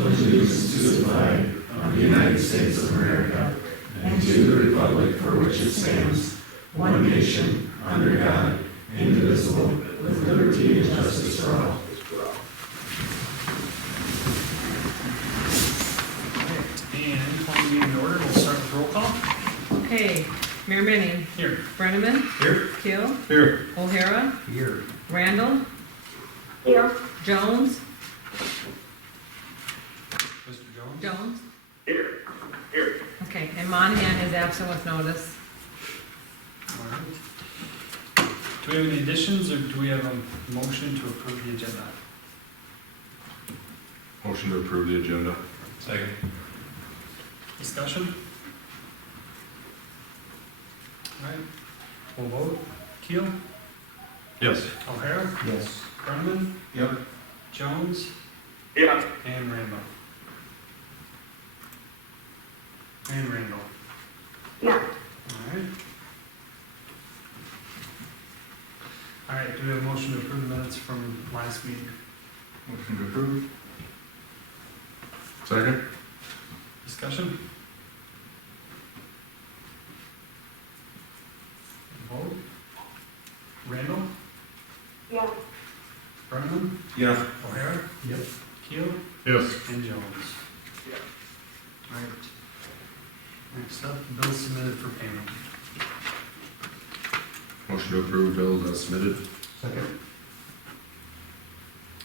allegiance to the flag of the United States of America and to the republic for which it stands, one nation, under God, indivisible, with liberty and justice for all. And calling the meeting to order, we'll start with roll call. Okay, Mayor Manning. Here. Brenneman. Here. Keel. Here. O'Hara. Here. Randall. Here. Jones. Mr. Jones? Jones. Here. Here. Okay, and Monahan is absent with notice. All right. Do we have any additions, or do we have a motion to approve the agenda? Motion to approve the agenda. Second. Discussion? All right. We'll vote. Keel? Yes. O'Hara? Yes. Brenneman? Yep. Jones? Yeah. And Randall? And Randall. Yeah. All right. All right, do we have a motion to approve the minutes from last meeting? Motion to approve. Second. Discussion? Vote. Randall? Yeah. Brenneman? Yeah. O'Hara? Yep. Keel? Yes. And Jones? Yeah. All right. Next up, bill submitted for payment. Motion to approve bills as submitted. Second.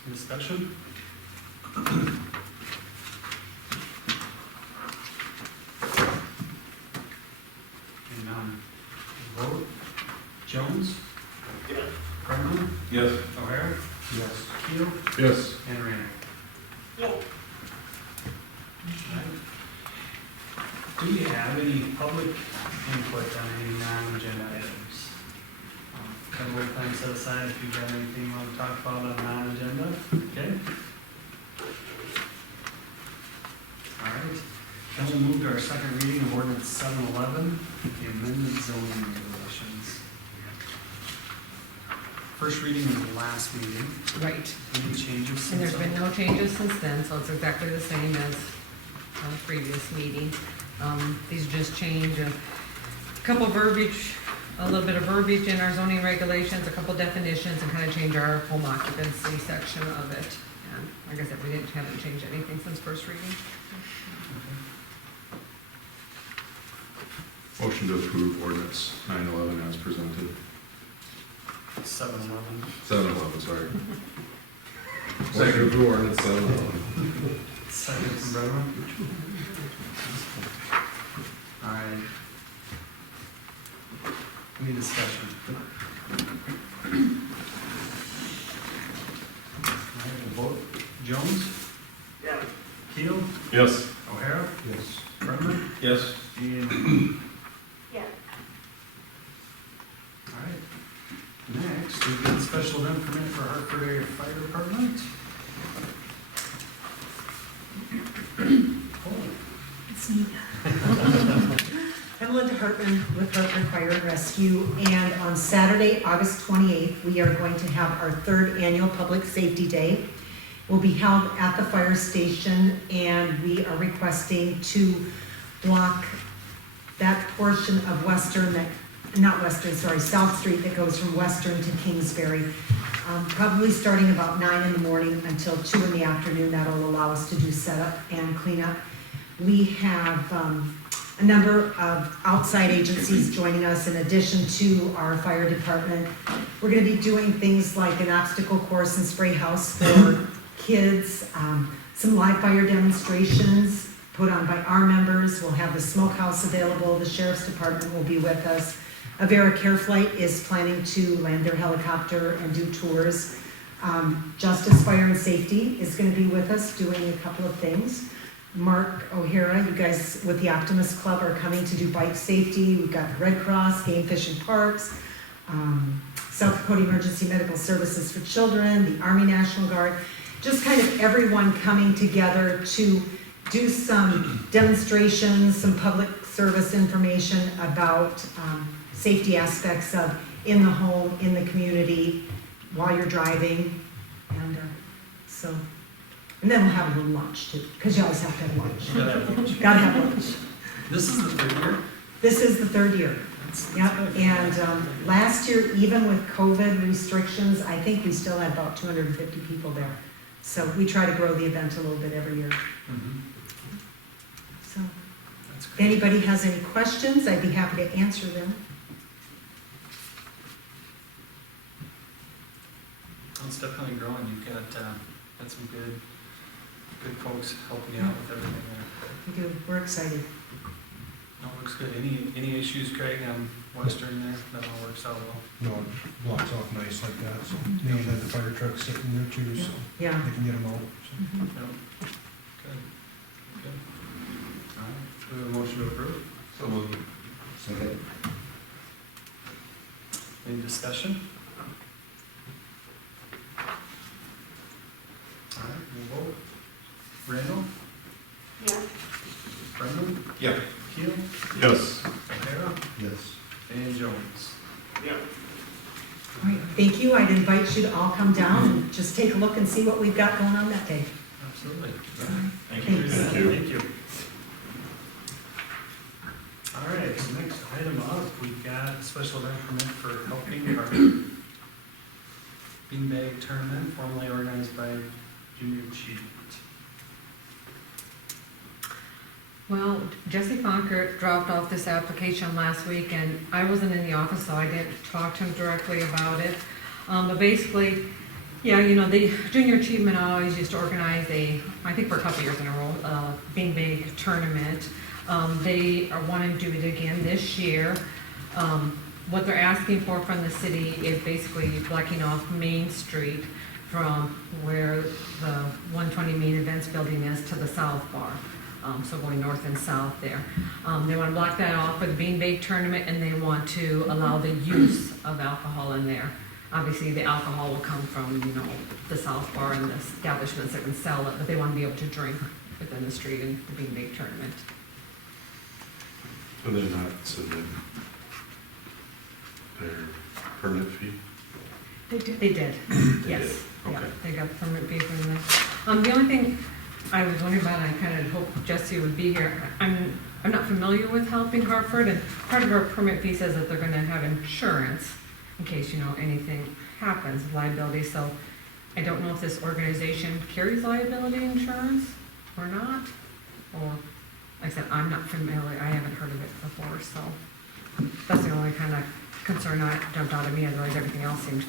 Discussion? And none. Vote. Jones? Yeah. Brenneman? Yes. O'Hara? Yes. Keel? Yes. And Randall? Yeah. Alright. Do we have any public input on any non-agenda items? Have a little time set aside if you've got anything you want to talk about on non-agenda, okay? Alright, then we'll move to our second reading of ordinance 711, the amended zoning regulations. First reading was the last meeting, Right. any changes And since there's been no changes since then, so it's exactly the same as the previous meeting. These just change a couple verbiage, a little bit of verbiage in our zoning regulations, a couple definitions, and kind of change our home occupancy section of it. And like I said, we haven't changed anything since first reading. Motion to approve ordinance 911 as presented. 711. 711, sorry. Second to approve ordinance 711. Second from Brenneman. All right. Any discussion? All right, we'll vote. Jones? Yeah. Keel? Yes. O'Hara? Yes. Brenneman? Yes. And, Yeah. all right. Next, we've got special event permit for Hartford Area Fire Department. Oh. It's me. I'm Linda Hartman with Hartford Fire and Rescue, and on Saturday, August 28th, we are going to have our third annual Public Safety Day. Will be held at the fire station, and we are requesting to block that portion of South Street that goes from Western to Kingsbury. Probably starting about 9 in the morning until 2 in the afternoon. That'll allow us to do setup and cleanup. We have a number of outside agencies joining us in addition to our fire department. We're going to be doing things like an obstacle course and spray house for kids, some live fire demonstrations put on by our members. We'll have the smokehouse available. The sheriff's department will be with us. Avera Care Flight is planning to land their helicopter and do tours. Justice Fire and Safety is going to be with us doing a couple of things. Mark O'Hara, you guys with the Optimist Club are coming to do bike safety. We've got the Red Cross, Game Fish and Parks, South Dakota Emergency Medical Services for Children, the Army National Guard, just kind of everyone coming together to do some demonstrations, some public service information about safety aspects of in the home, in the community, while you're driving. And so And then we'll have a little lunch too, because you always have to have lunch. You gotta have lunch. Gotta have lunch. This is the third year? This is the third year. That's Yep, good. and last year, even with COVID restrictions, I think we still had about 250 people there. So we try to grow the event a little bit every year. Mhm. So That's if great. anybody has any questions, I'd be happy to answer them. Well, it's definitely growing. You've got some good folks helping you out with everything there. We do, we're excited. No, it looks good. Any issues, Craig, on Western there? That all works out well? No, it blocks off nice like that, so they even had the fire trucks sitting there too, so Yeah. they can get them out. So. Mhm. Yep. Good. Good. All right. Do we have a motion to approve? So moved. Second. Any discussion? All right, we'll vote. Randall? Yes. Brendan? Yeah. Keel? Yes. O'Hara? Yes. And Jones? Yes. All right, thank you. I'd invite you to all come down and just take a look and see what we've got going on that day. Absolutely. Thank you. Thanks. Thank you. Thank you. All right, so next item up, we've got a special event permit for helping our Beanbag Tournament, formerly organized by Junior Achievement. Well, Jesse Fonkert dropped off this application last week, and I wasn't in the office, so I didn't talk to him directly about it. But basically, yeah, you know, the Junior Achievement always used to organize I think for a couple years in a row, Beanbag Tournament. They are wanting to do it again this year. What they're asking for from the city is basically blocking off Main Street from where the 120 main events building is to the south bar. So going north and south there. They want to block that off for the Beanbag Tournament, and they want to allow the use of alcohol in there. Obviously, the alcohol will come from, you know, the south bar and the establishments that can sell it, but they want to be able to drink within the street in the Beanbag Tournament. Do they not submit their permit fee? They did, They yes. did, Yeah, okay. they got permit fee from that. The only thing I was wondering about, and I kind of hoped Jesse would be here, I'm not familiar with Helping Hartford, and part of our permit fee says that they're gonna have insurance in case, you know, anything happens, liability, so I don't know if this organization carries liability insurance or not, or, like I said, I'm not familiar, I haven't heard of it before, so that's the only kind of concern that jumped out at me, otherwise everything else seemed.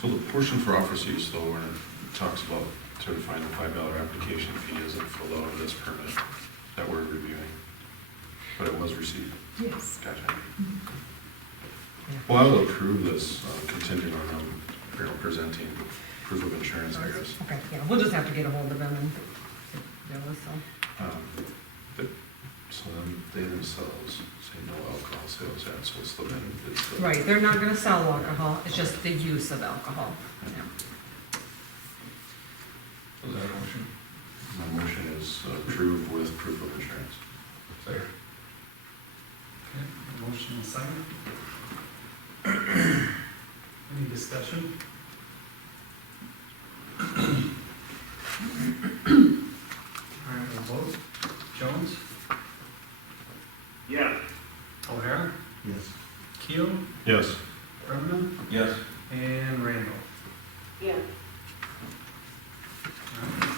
So the portion for office use though, where it talks about certifying the $5 application fee isn't filled out of this permit that we're reviewing, but it was received. Yes. Gotcha. Well, I will approve this contingent on them, you know, presenting proof of insurance, I guess. Okay, yeah, we'll just have to get a hold of them and deal with, so. So then they themselves say no alcohol sales at, so it's the benefits. Right, they're not gonna sell alcohol, it's just the use of alcohol, yeah. Was that a motion? My motion is approve with proof of insurance. Okay, a motion and a second. Any discussion? All right, we'll vote. Jones? Yes. O'Hara? Yes. Keel? Yes. Brennan? Yes. And Randall? Yes. All right.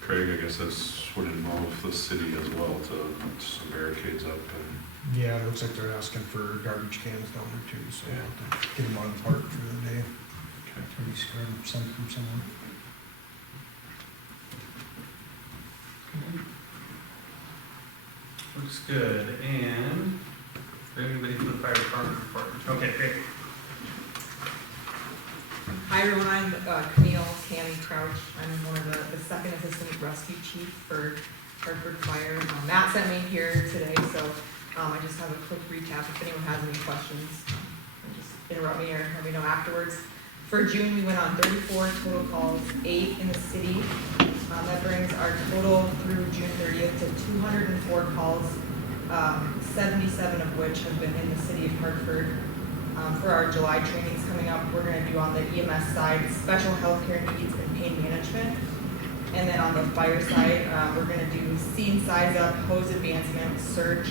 Craig, I guess this would involve the city as well to put some barricades up and, Yeah, it looks like they're asking for garbage cans down there too, so Yeah. we'll have to get them on the park for the day. okay. Maybe scrub some from someone. Looks good, and, do we have anybody from the fire department report? Okay, great. Hi everyone, I'm Camille Tammy Crouch. I'm one of the second assistant rescue chief for Hartford Fire. Matt sent me here today, so I just have a quick recap. If anyone has any questions, just interrupt me or let me know afterwards. For June, we went on 34 total calls, 8 in the city. That brings our total through June 30th to 204 calls, 77 of which have been in the city of Hartford. For our July trainings coming up, we're going to do on the EMS side, special healthcare needs and pain management. And then on the fire side, we're gonna do scene size up, hose advancement, surge,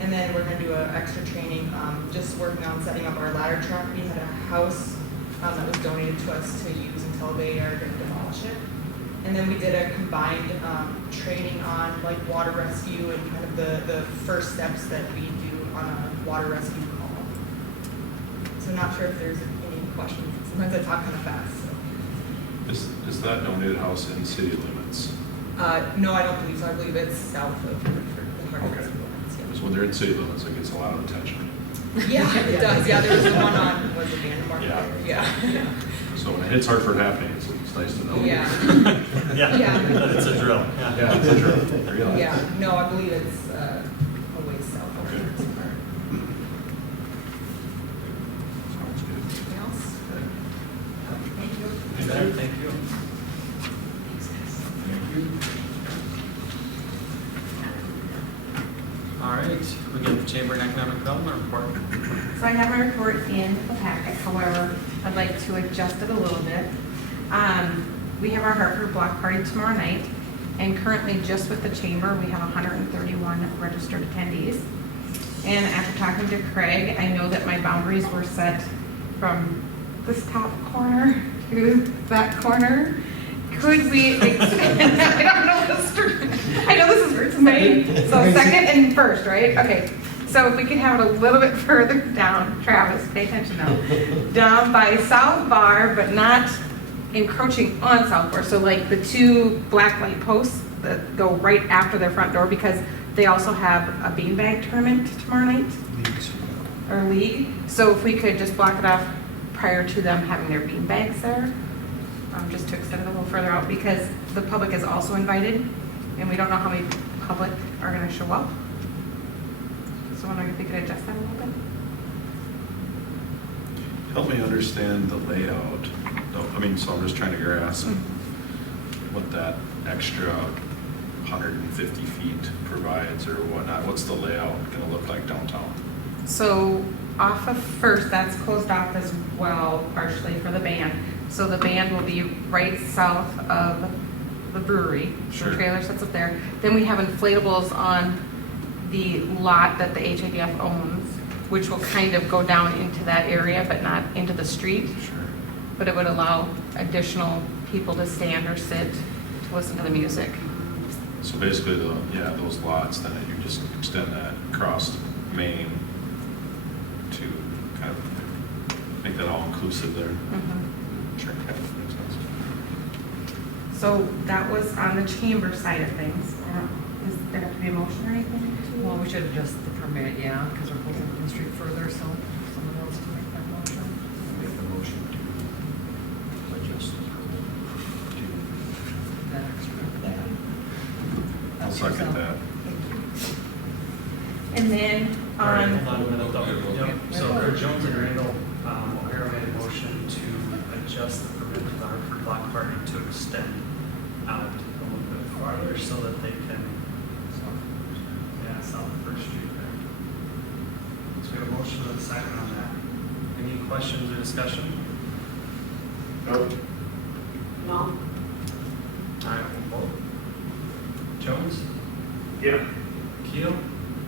and then we're gonna do an extra training, just working on setting up our ladder truck. We had a house that was donated to us to use until they are gonna demolish it. And then we did a combined training on like water rescue and kind of the first steps that we do on a water rescue call. So not sure if there's any questions. Sometimes I talk kind of fast, so. Is that donated house in city limits? No, I don't believe so. I believe it's south of Hartford, the Hartford Okay. city limits, Because when they're in city limits, it gets a lot of attention. yeah. Yeah, it does. Yeah, there was the one on, was it Vandermark? Yeah. Yeah. So when it hits Hartford happening, it's nice to know. Yeah. Yeah, Yeah. it's a drill, Yeah, it's a true. Real. Yeah, no, I believe it's a ways south of Okay. Hartford somewhere. Sounds good. Anything else? Thank you. Thank you. All right, we get the Chamber and Economic Development report. So I have my report in the packet, however, I'd like to adjust it a little bit. We have our Hartford block party tomorrow night, and currently just with the chamber, we have 131 registered attendees. And after talking to Craig, I know that my boundaries were set from this top corner to that corner. Could we extend, I don't know the street, I know this is Main, so second and first, right? Okay, so if we could have it a little bit further down, Travis, pay attention now, down by South Bar, but not encroaching on South Bar. So like the two black light posts that go right after their front door, because they also have a beanbag tournament tomorrow night, or league. So if we could just block it off prior to them having their beanbags there, just to extend it a little further out, because the public is also invited, and we don't know how many public are gonna show up. So I'm wondering if we could adjust that a little bit. Help me understand the layout. No, I mean, so I'm just trying to grasp what that extra 150 feet provides or whatnot. What's the layout gonna look like downtown? So off of First, that's closed off as well, partially for the band. So the band will be right south of the brewery. Sure. The trailer sits up there. Then we have inflatables on the lot that the HIDF owns, which will kind of go down into that area, but not into the street. Sure. But it would allow additional people to stand or sit to listen to the music. So basically, those lots, then you just extend that across Main to kind of make that all inclusive there. Sure, okay, makes sense. So that was on the chamber side of things. Does there have to be a motion or anything? Well, we should adjust the permit, yeah, because we're closing the street further, so someone else can make that motion. Make the motion to adjust the permit That extra. I'll second that. And then All right, on, hold on a minute though. Yep, so for Jones and Randall, O'Hara made a motion to adjust the permit to the Hartford block party to extend out a little bit farther so that they can, south of First Street there. So we have a motion and a second on that. Any questions or discussion? No. All right, we'll vote. Jones? Yeah. Keel?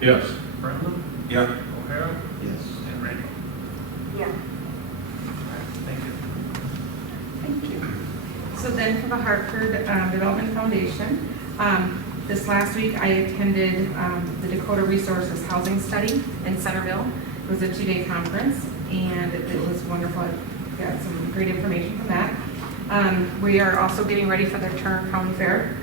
Yes. Brennan? Yeah. O'Hara? Yes. And Randall? Yeah. All right, thank you. thank you. So then for the Hartford Development Foundation, this last week I attended the Dakota Resources Housing Study in Centerville. It was a 2-day conference, and it was wonderful. I got some great information from that. We are also getting ready for the Turner County Fair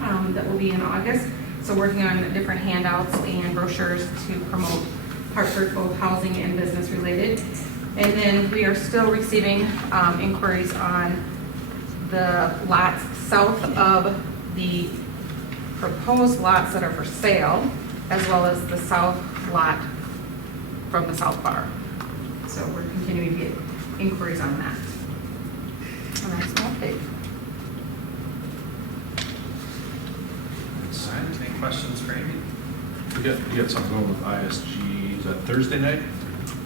that will be in August. So working on different handouts and brochures to promote Hartford, both housing and business related. And then we are still receiving inquiries on the lots south of the proposed lots that are for sale, as well as the south lot from the South Bar. So we're continuing to get inquiries on that. And that's my update. All right, any questions for Amy? You got something going with ISG, is that Thursday night?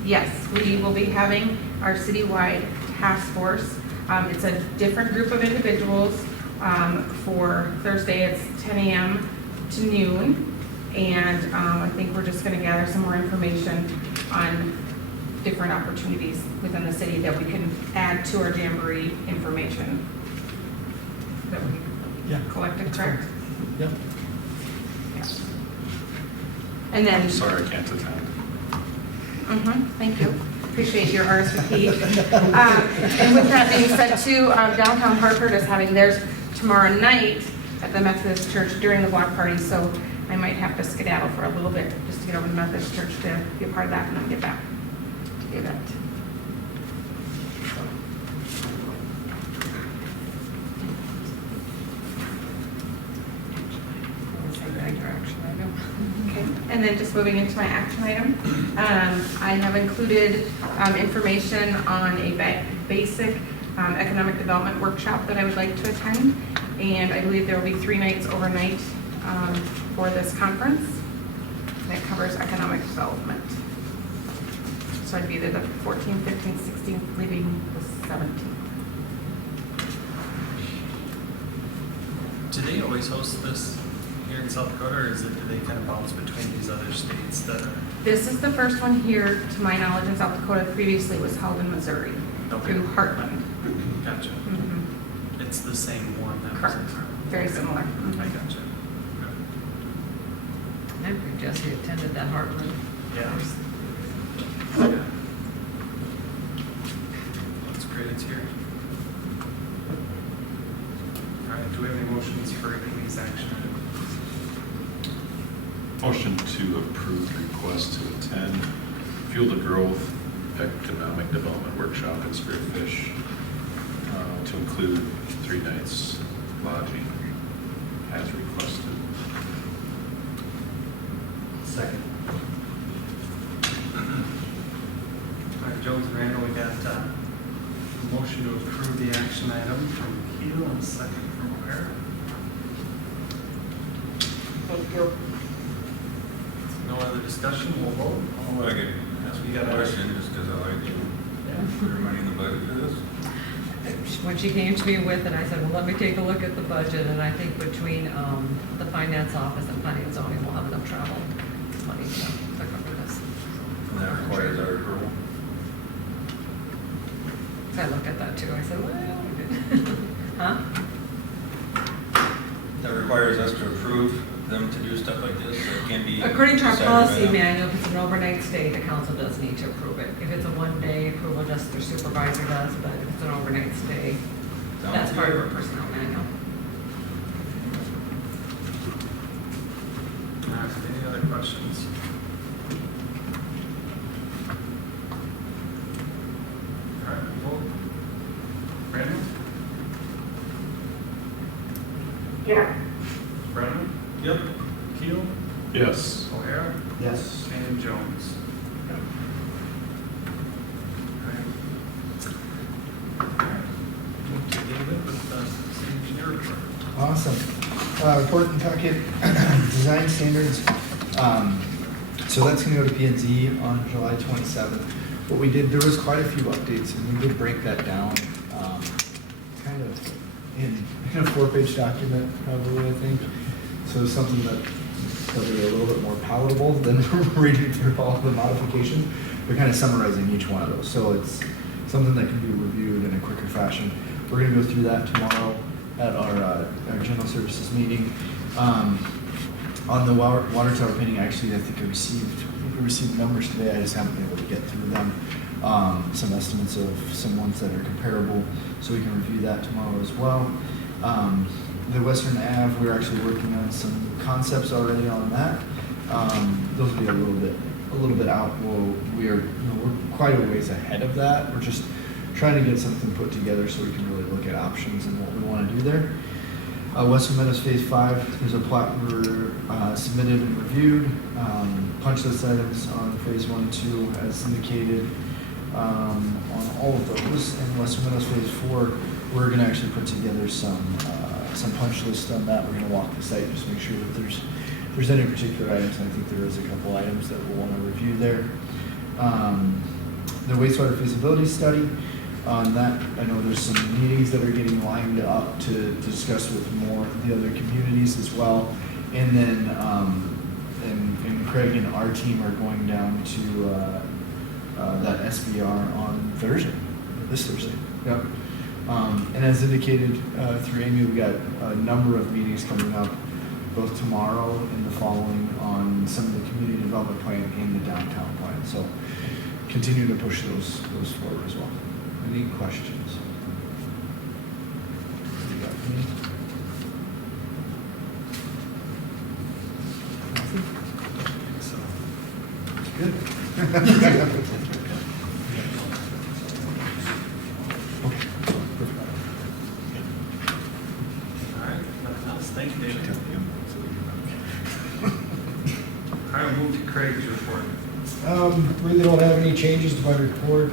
Yes, we will be having our citywide task force. It's a different group of individuals. For Thursday, it's 10 a.m. to noon. And I think we're just going to gather some more information on different opportunities within the city that we can add to our Jamboree information that we Yeah. collected, correct? Yep. Yes. And then, I'm sorry I can't attend. thank you. Appreciate your RSVP. And with that being said too, downtown Hartford is having theirs tomorrow night at the Methodist Church during the block party, so I might have to skedaddle for a little bit just to get over to the Methodist Church to be a part of that and then get back to the event. Okay, and then just moving into my action item, I have included information on a basic economic development workshop that I would like to attend, and I believe there will be 3 nights overnight for this conference that covers economic development. So I'd be there the 14th, 15th, 16th, leaving the 17th. Do they always host this here in South Dakota, or do they kind of bounce between these other states that are? This is the first one here, to my knowledge, in South Dakota. Previously was held in Missouri through Heartland. Gotcha. Mhm. It's the same one that was Correct. in Hartford. Very similar. I gotcha. I think Jesse attended that Heartland. Yeah. That's great, it's here. All right, do we have any motions for Amy's action items? Motion to approve request to attend Fuel the Growth Economic Development Workshop in Spearfish to include 3 nights lodging as requested. Second. All right, Jones and Randall, we got a motion to approve the action item from Keel and a second from O'Hara. Thank you. No other discussion, we'll vote. Oh, I could ask You you got a a- question, just because I like you. Put your money in the budget for this? When she came to me with it, I said, well, let me take a look at the budget, and I think between the finance office and planning and zoning, we'll have enough travel money to cover this. And that requires our approval? So I looked at that too, I said, well, huh? That requires us to approve them to do stuff like this, so it can be. According to our decided by policy them? manual, if it's an overnight stay, the council does need to approve it. If it's a one-day approval, just their supervisor does, but if it's an overnight stay, that's Sounds part of good. our personnel manual. All right, any other questions? All right, we'll vote. Randall? yes, Brennan? Yep. Keel? Yes. O'Hara? Yes. And Jones. Move to David with the city engineer report. Awesome. Report and packet, design standards. So that's gonna go to P and Z on July 27th. What we did, there was quite a few updates, and we did break that down, kind of in a 4-page document, probably, I think. So something that probably a little bit more palatable than reading through all the modifications. We're kind of summarizing each one of those. So it's something that can be reviewed in a quicker fashion. We're gonna go through that tomorrow at our general services meeting. On the water tower painting, actually, I think we received numbers today. I just haven't been able to get through them. Some estimates of some ones that are comparable, so we can review that tomorrow as well. The Western Ave, we're actually working on some concepts already on that. Those will be a little bit out. We're quite a ways ahead of that. We're just trying to get something put together so we can really look at options and what we want to do there. Western Meadows Phase 5, there's a plat we're submitted and reviewed. Punch list items on Phase 1 and 2 as indicated on all of those. And Western Meadows Phase 4, we're going to actually put together some punch list on that. We're going to walk the site just to make sure that there's any particular items. And I think there is a couple items that we'll want to review there. The wastewater feasibility study, on that, I know there's some meetings that are getting lined up to discuss with more of the other communities as well. And then, and Craig and our team are going down to, that SBR on Thursday, this Thursday. Yep. And as indicated, through Amy, we've got a number of meetings coming up, both tomorrow and the following, on some of the community development plan and the downtown plan. So continue to push those forward as well. Any questions? You got me? So, it's good. Okay. All right, nothing else, thank you, David. All right, we'll move to Craig's report. Really don't have any changes to my report.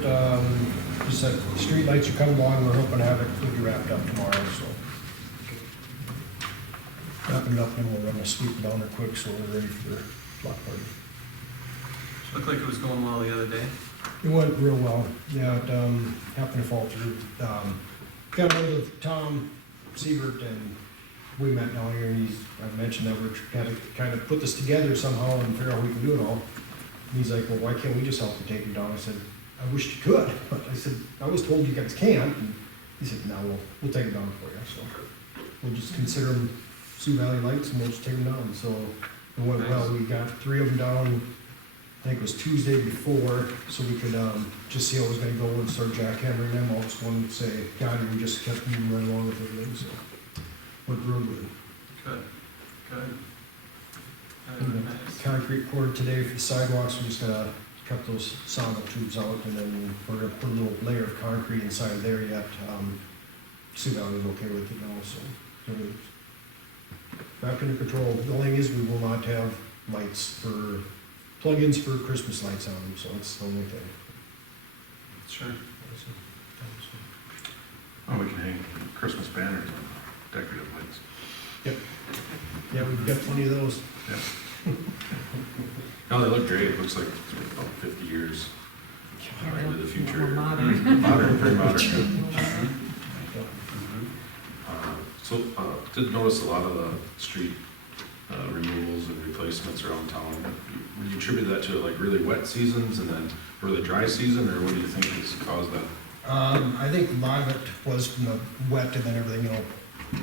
Just that street lights are coming along. We're hoping to have it completely wrapped up tomorrow, so. Wrapping it up, and we'll run a sweep down there quick, so we're ready for the block party. Looked like it was going well the other day. It went real well. Yeah, it happened to fall through. Got hold of Tom Siebert, and we met down here, and I mentioned that we're got to kind of put this together somehow and figure out how we can do it all. And he's like, well, why can't we just help you take it down? I said, I wish you could, but I said, I was told you guys can't. And he said, no, we'll take it down for you. So we'll just consider them Sioux Valley lights, and we'll just take them down. So it went well. We got 3 of them down. I think it was Tuesday before, so we could just see how it was going to go and start jackhammering them. All just wanted to say, God, we just kept moving right along with everything. So went real good. Good, good. Nice. Concrete poured today for the sidewalks. We just gotta cut those sawmill tubes out, and then we're gonna put a little layer of concrete inside there yet. Sioux Valley is okay with it now, so everything's back under control. The only thing is, we will not have lights for plug-ins for Christmas lights on them, so that's the only thing. Sure. Oh, we can hang Christmas banners on decorative lights. Yep. Yeah, we've got plenty of those. Yeah. No, they look great. It looks like it's been about 50 years into the future. More modern. Modern, very modern. Mm-hmm. Did notice a lot of the street removals and replacements around town. Would you attribute that to like really wet seasons and then really dry season, or what do you think has caused that? I think a lot of it was from the wet, and then everything,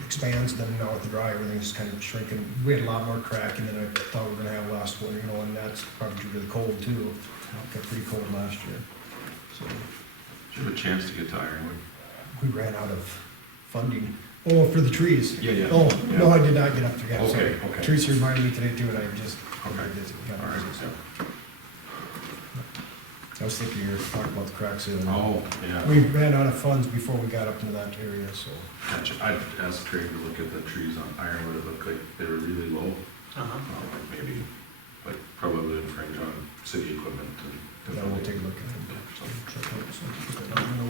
expands, and then now with the dry, everything's kind of shrinking. We had a lot more cracking than I thought we were gonna have last winter, and that's probably due to the cold too. It got pretty cold last year. So Did you have a chance to get to Ironwood? we ran out of funding. Oh, for the trees? Yeah. Oh, Yeah. no, I did not get up there yet, sorry. Okay. Teresa reminded me today too, and I just. Okay. got All right. busy, so. I was thinking you were talking about the crack ceiling. Oh, yeah. We ran out of funds before we got up into that area, so. Gotcha. I asked Craig to look at the trees on Ironwood. It looked like they were really low. Uh-huh. Maybe, like, probably would infringe on city equipment. Yeah, we'll take a look at it.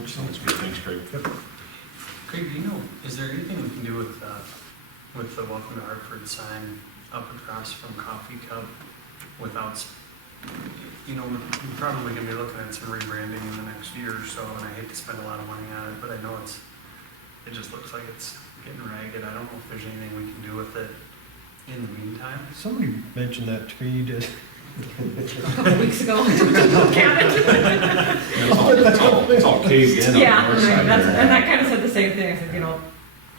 Sounds good. Thanks, Craig. Craig, do you know, is there anything we can do with the Welcome to Hartford sign up across from Coffee Cup without, we're probably gonna be looking at some rebranding in the next year or so, and I hate to spend a lot of money on it, but I know it just looks like it's getting ragged. I don't know if there's anything we can do with it in the meantime. Somebody mentioned that to me, you did. A couple weeks ago. Look at it. It's all caved in on the Yeah, north side and there. I kind of said the same thing. I said,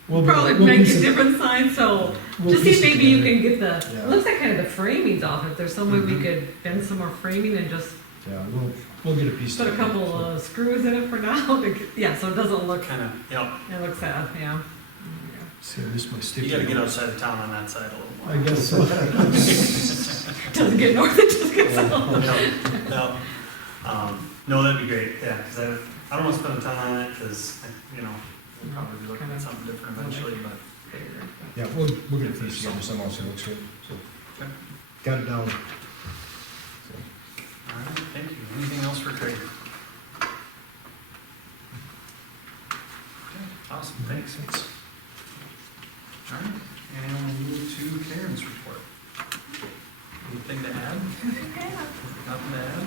We'll probably we'll make piece a it- different sign, so we'll just see piece if it maybe you together. can get the, Yeah. it looks like kind of the framings off. If there's some way we Mhm. could bend some more framing and just Yeah, we'll get a piece. put a together, couple so. of screws in it for now. Yeah, so it doesn't look, Kind of, yep. it looks sad, yeah. See, I missed my sticky. You gotta get outside of town on that side a little more. I guess so. Doesn't get north, it just gets south. No. No, that'd be great, yeah, because I don't want to spend a ton on it, because, we'll probably be looking at something different eventually, but. Yeah, we'll get a piece together somehow, so it looks good, so. Okay. Got it down. All right, thank you. Anything else for Craig? Okay, awesome, thanks. All right, and we'll move to Karen's report. Anything to add? Nothing to add?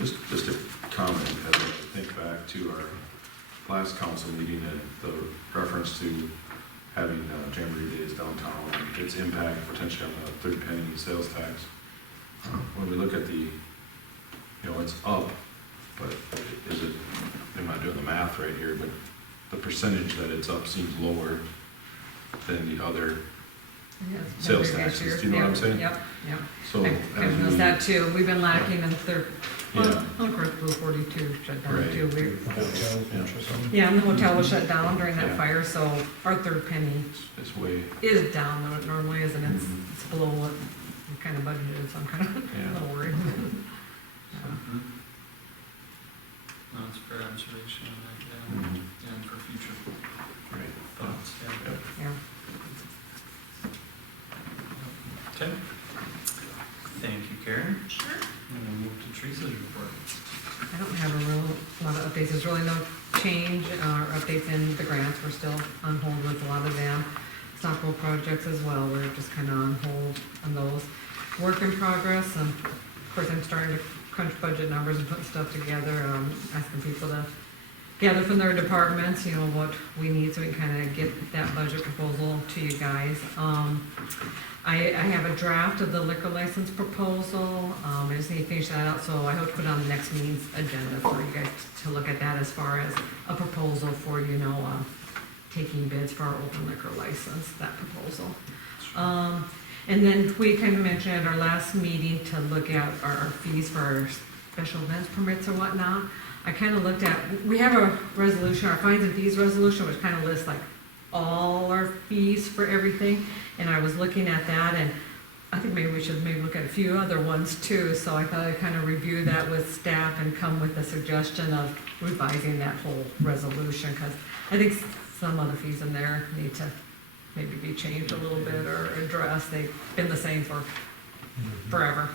Just a comment, as I think back to our last council meeting and the reference to having Jamboree Days downtown, and its impact potentially on the third penny sales tax. When we look at the, it's up, but is it, I'm not doing the math right here, but the percentage that it's up seems lower than the other Yes, sales previous taxes. years. Do you know what I'm Yep, saying? Yep, yep. So I've as noticed we- that too. We've been lacking in third, well, Yeah. of course, Blue 42 shut down Right. too. The hotel, or something. Yeah, and the hotel was shut down during that Yeah. fire, so our third penny It's way, is down than it normally is, and it's, Mhm. it's below what we kind of budgeted, so I'm kind of Yeah. a little worried. Yeah. No, it's a fair observation on that, Mhm. and for future right. thoughts, yeah. Yeah. Okay. Thank you, Karen. Sure. And we'll move to Teresa's report. I don't have a lot of updates. There's really no change or updates in the grants. We're still on hold with a lot of them. Stockwell projects as well. We're just kind of on hold on those. Work in progress. Of course, I'm starting to crunch budget numbers and put stuff together, asking people to gather from their departments, what we need so we can kind of get that budget proposal to you guys. I have a draft of the liquor license proposal. I just need to finish that out, so I hope to put it on the next meeting's agenda for you guys to look at that as far as a proposal for, taking bids for our open liquor license, that proposal. And then we kind of mentioned at our last meeting to look at our fees for our special events permits or whatnot. I kind of looked at, we have a resolution, our fines and fees resolution, which kind of lists like all our fees for everything. And I was looking at that, and I think maybe we should look at a few other ones too. So I thought I'd kind of review that with staff and come with a suggestion of revising that whole resolution, because I think some other fees in there need to maybe be changed a little bit or addressed. They've been the same for forever.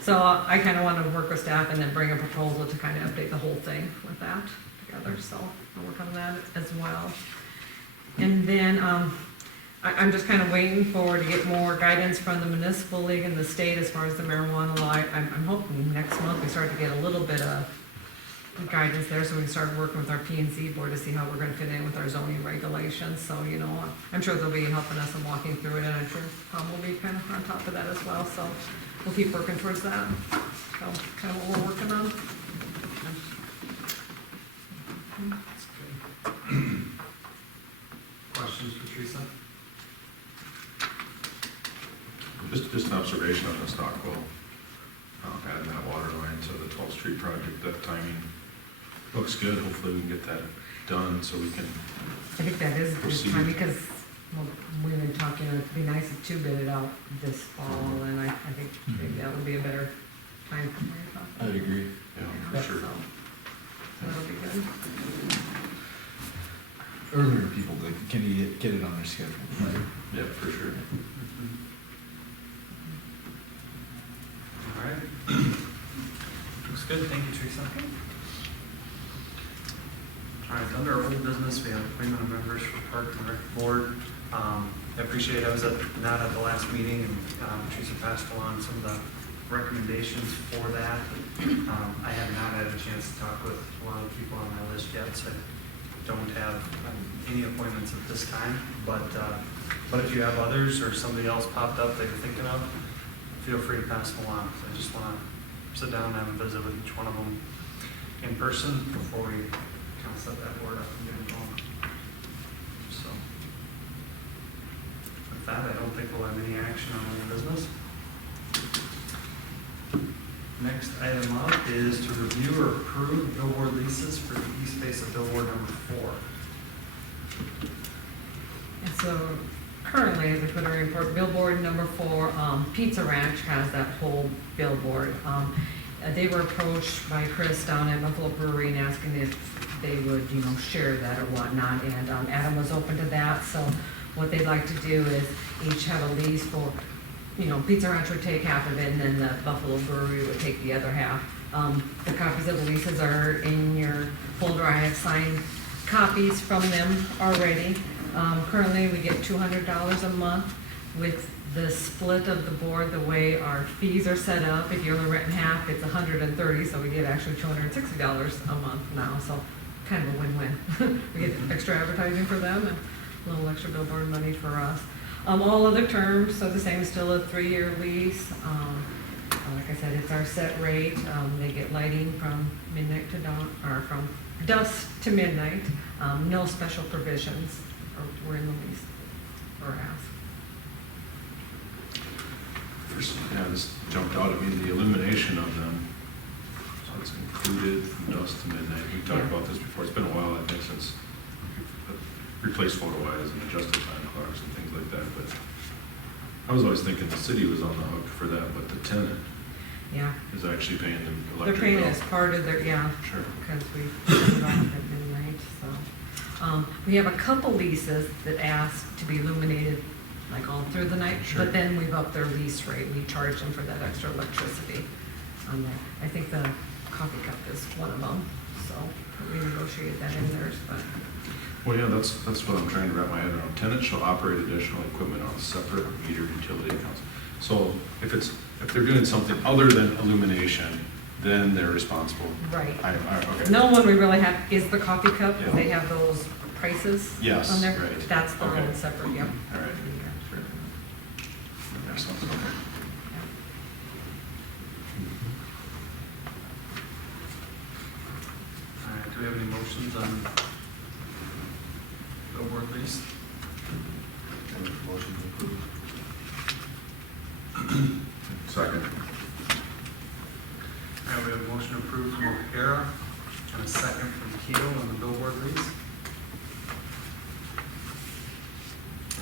So I kind of want to work with staff and then bring a proposal to kind of update the whole thing with that together. So I'll work on that as well. And then I'm just kind of waiting to get more guidance from the municipal league and the state as far as the marijuana law. I'm hoping next month we start to get a little bit of guidance there, so we can start working with our P&Z board to see how we're going to fit in with our zoning regulations. So, I'm sure they'll be helping us and walking through it, and I'm sure Tom will be kind of on top of that as well. So we'll keep working towards that. So kind of what we're working on. That's good. Questions for Teresa? Just an observation on the Stockwell, adding that water line to the 12th Street project, that timing looks good. Hopefully we can get that done so we can, I think that is a good Proceed. time because, we've been talking, it'd be nice to bid it out this fall, and I think maybe that would be a better time for me to talk. I'd agree. yeah, for sure. So, that'll be good. Earlier people, can you get it on their schedule? Yeah, for sure. All right. Looks good, thank you, Teresa. All right, under our old business, we have appointment of members for Park and Rec Board. I appreciate, I was not at the last meeting, and Teresa passed along some of the recommendations for that. I have not had a chance to talk with a lot of people on my list yet, so I don't have any appointments at this time. But if you have others or somebody else popped up that you're thinking of, feel free to pass them along. So I just want to sit down and have a visit with each one of them in person before we kind of set that board up and get it going. So with that, I don't think we'll have any action on any business. Next item up is to review or approve billboard leases for the east face of billboard number 4. And so currently, as I put in a report, billboard number 4, Pizza Ranch has that whole billboard. They were approached by Chris down at Buffalo Brewery and asking if they would, share that or whatnot. And Adam was open to that. So what they'd like to do is each have a lease for, Pizza Ranch would take half of it, and then the Buffalo Brewery would take the other half. The copies of the leases are in your folder. I have signed copies from them already. Currently, we get $200 a month with the split of the board, the way our fees are set up, if you only rent in half, it's $130, so we get actually $260 a month now, so kind of a win-win. We get extra advertising for them and a little extra billboard money for us. All other terms are the same, still a 3-year lease. Like I said, it's our set rate. They get lighting from midnight to dawn, or from dusk to midnight. No special provisions were in the lease or asked. First, yeah, this jumped out at me, the illumination of them. So it's included from dusk to midnight. We've talked Yeah. about this before. It's been a while, I think, since replaced photo eyes and adjusted time clocks and things like that, but I was always thinking the city was on the hook for that, but the tenant Yeah, is actually paying the they're electric paying bill. as part of their, yeah, Sure. because we put it off at midnight, so. We have a couple leases that ask to be illuminated like all through the night, Sure. but then we've upped their lease rate. We charge them for that extra electricity on there. I think the coffee cup is one of them, so we negotiated that in theirs, but. Well, yeah, that's what I'm trying to wrap my head around. Tenants shall operate additional equipment on separate meter utility accounts. So if they're doing something other than illumination, then they're responsible. Right. Okay. Another one we really have is the coffee cup, Yeah. they have those prices Yes, on there. right. That's their Okay. own separate, yep. All right. Excellent. Okay. All right, do we have any motions on billboard lease? Motion approved. Second. All right, we have a motion approved from O'Hara and a second from Keel on the billboard lease.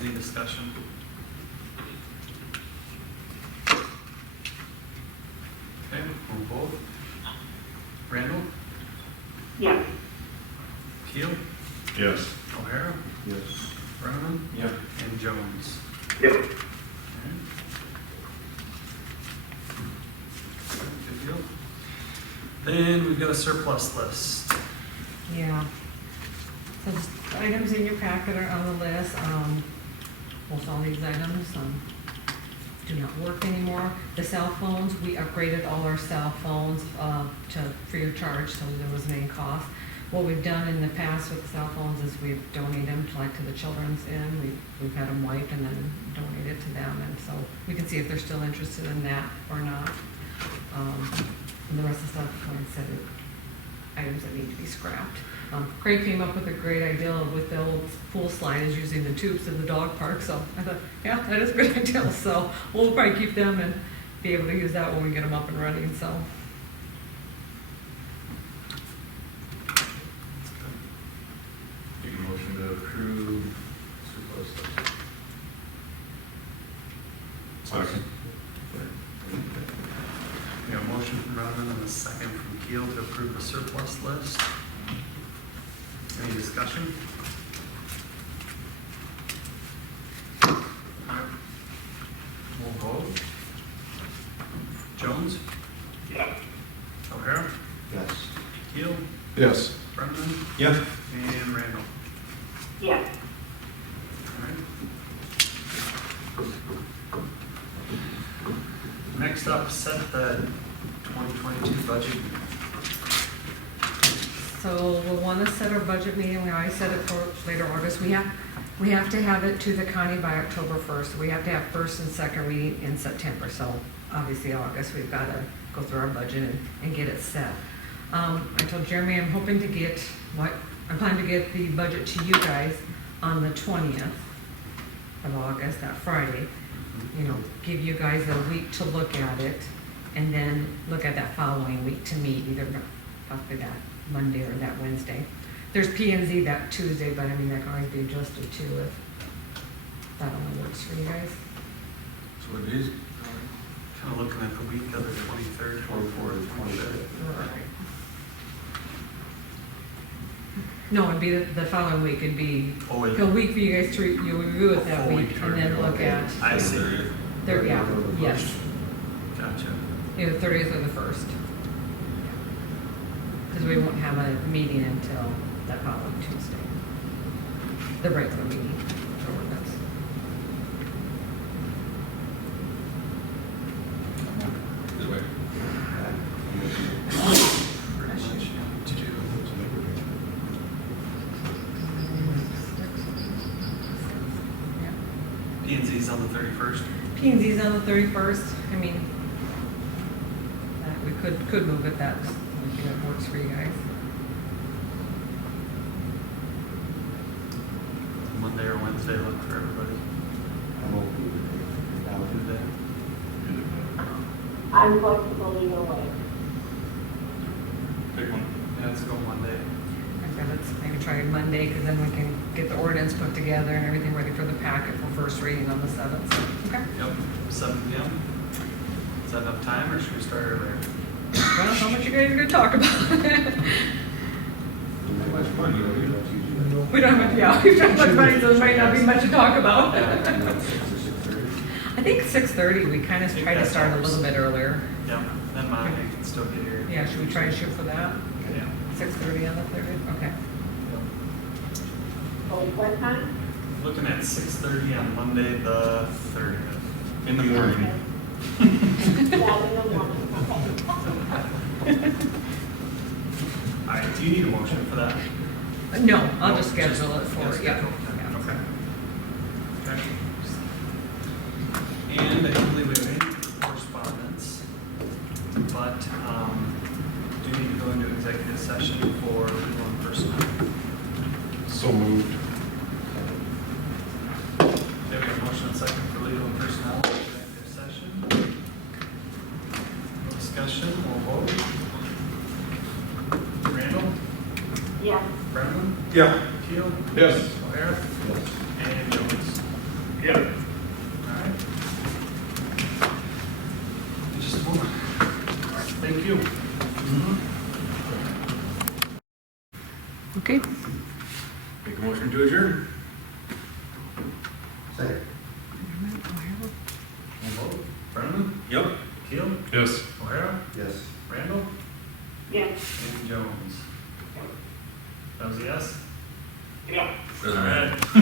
Any discussion? Okay, we'll vote. Randall? Yes. Keel? Yes. O'Hara? Yes. Brenneman? Yeah. And Jones. Yes. Alright. Good deal. Then we've got a surplus list. Yeah. So the items in your packet are on the list. Most all these items do not work anymore. The cell phones, we upgraded all our cell phones to free of charge, so there was no cost. What we've done in the past with cell phones is we've donated them to the children's inn. We've had them wiped and then donated to them, and so we can see if they're still interested in that or not. And the rest of the stuff, like I said, items that need to be scrapped. Craig came up with a great idea with the old pool slide is using the tubes in the dog park, so I thought, yeah, that is a good idea, so we'll probably keep them and be able to use that when we get them up and running, so. Make a motion to approve surplus list. Second. We have a motion from Brenneman and a second from Keel to approve the surplus list. Any discussion? We'll vote. Jones? Yes. O'Hara? Yes. Keel? Yes. Brenneman? Yes. And Randall? Yes. Alright. Next up, set the 2022 budget. So we'll want to set our budget meeting, we always set it for later August. We have to have it to the county by October 1st. We have to have first and second reading in September, so obviously August, we've got to go through our budget and get it set. I told Jeremy I'm hoping to get, I plan to get the budget to you guys on the 20th of August, that Friday. Give you guys a week to look at it, and then look at that following week to meet, either possibly that Monday or that Wednesday. There's P and Z that Tuesday, but I mean, that can always be adjusted too if that only works for you guys. So what days? Kind of looking at the week of the 23rd, 24th, 25th. Right. No, it'd be the following week, it'd be Oh, a week for you guys to review it that Full week, week to and then review, look okay. at, I see. yes, Gotcha. either the 30th or the 1st. Because we won't have a meeting until that following Tuesday. The regular meeting, or that's. Z's on the 31st. P and Z's on the 31st. I mean, we could move it that, if it works for you guys. Monday or Wednesday look for everybody. Tuesday. I'm flexible either way. Pick one. Yeah, let's go Monday. Okay, let's maybe try Monday, because then we can get the ordinance put together and everything ready for the packet for first reading on the 7th. Okay. Yep, 7 p.m. Is that enough time, or should we start earlier? Well, how much you guys are gonna talk about? We don't have much, yeah, we don't have much money, so there might not be much to talk about. I think 6:30, we kind of try to start a little bit earlier. Yep, then Monday can still get here. Yeah, should we try to shoot for that? Yeah. 6:30 on the 30th, okay. Oh, what time? Looking at 6:30 on Monday, the 30th. In the morning. Yeah, in the morning, okay. All right, do you need a motion for that? No, I'll just schedule it for, yeah. Okay. Okay. And I don't believe we have any correspondence, but do need to go into executive session for legal and personnel. So moved. Okay, we have a motion and second for legal and personnel, executive session. No discussion, we'll vote. Randall? Yeah. Brennan? Yeah. Keel? Yes. O'Hara? Yes. And Jones? Yeah. Alright. Just a moment. Thank you. Okay. Make a motion to adjourn. Second. We'll vote. Brennan? Yep. Keel? Yes. O'Hara? Yes. Randall? Yes. And Jones? That was a yes? Yeah. Doesn't matter. Alright.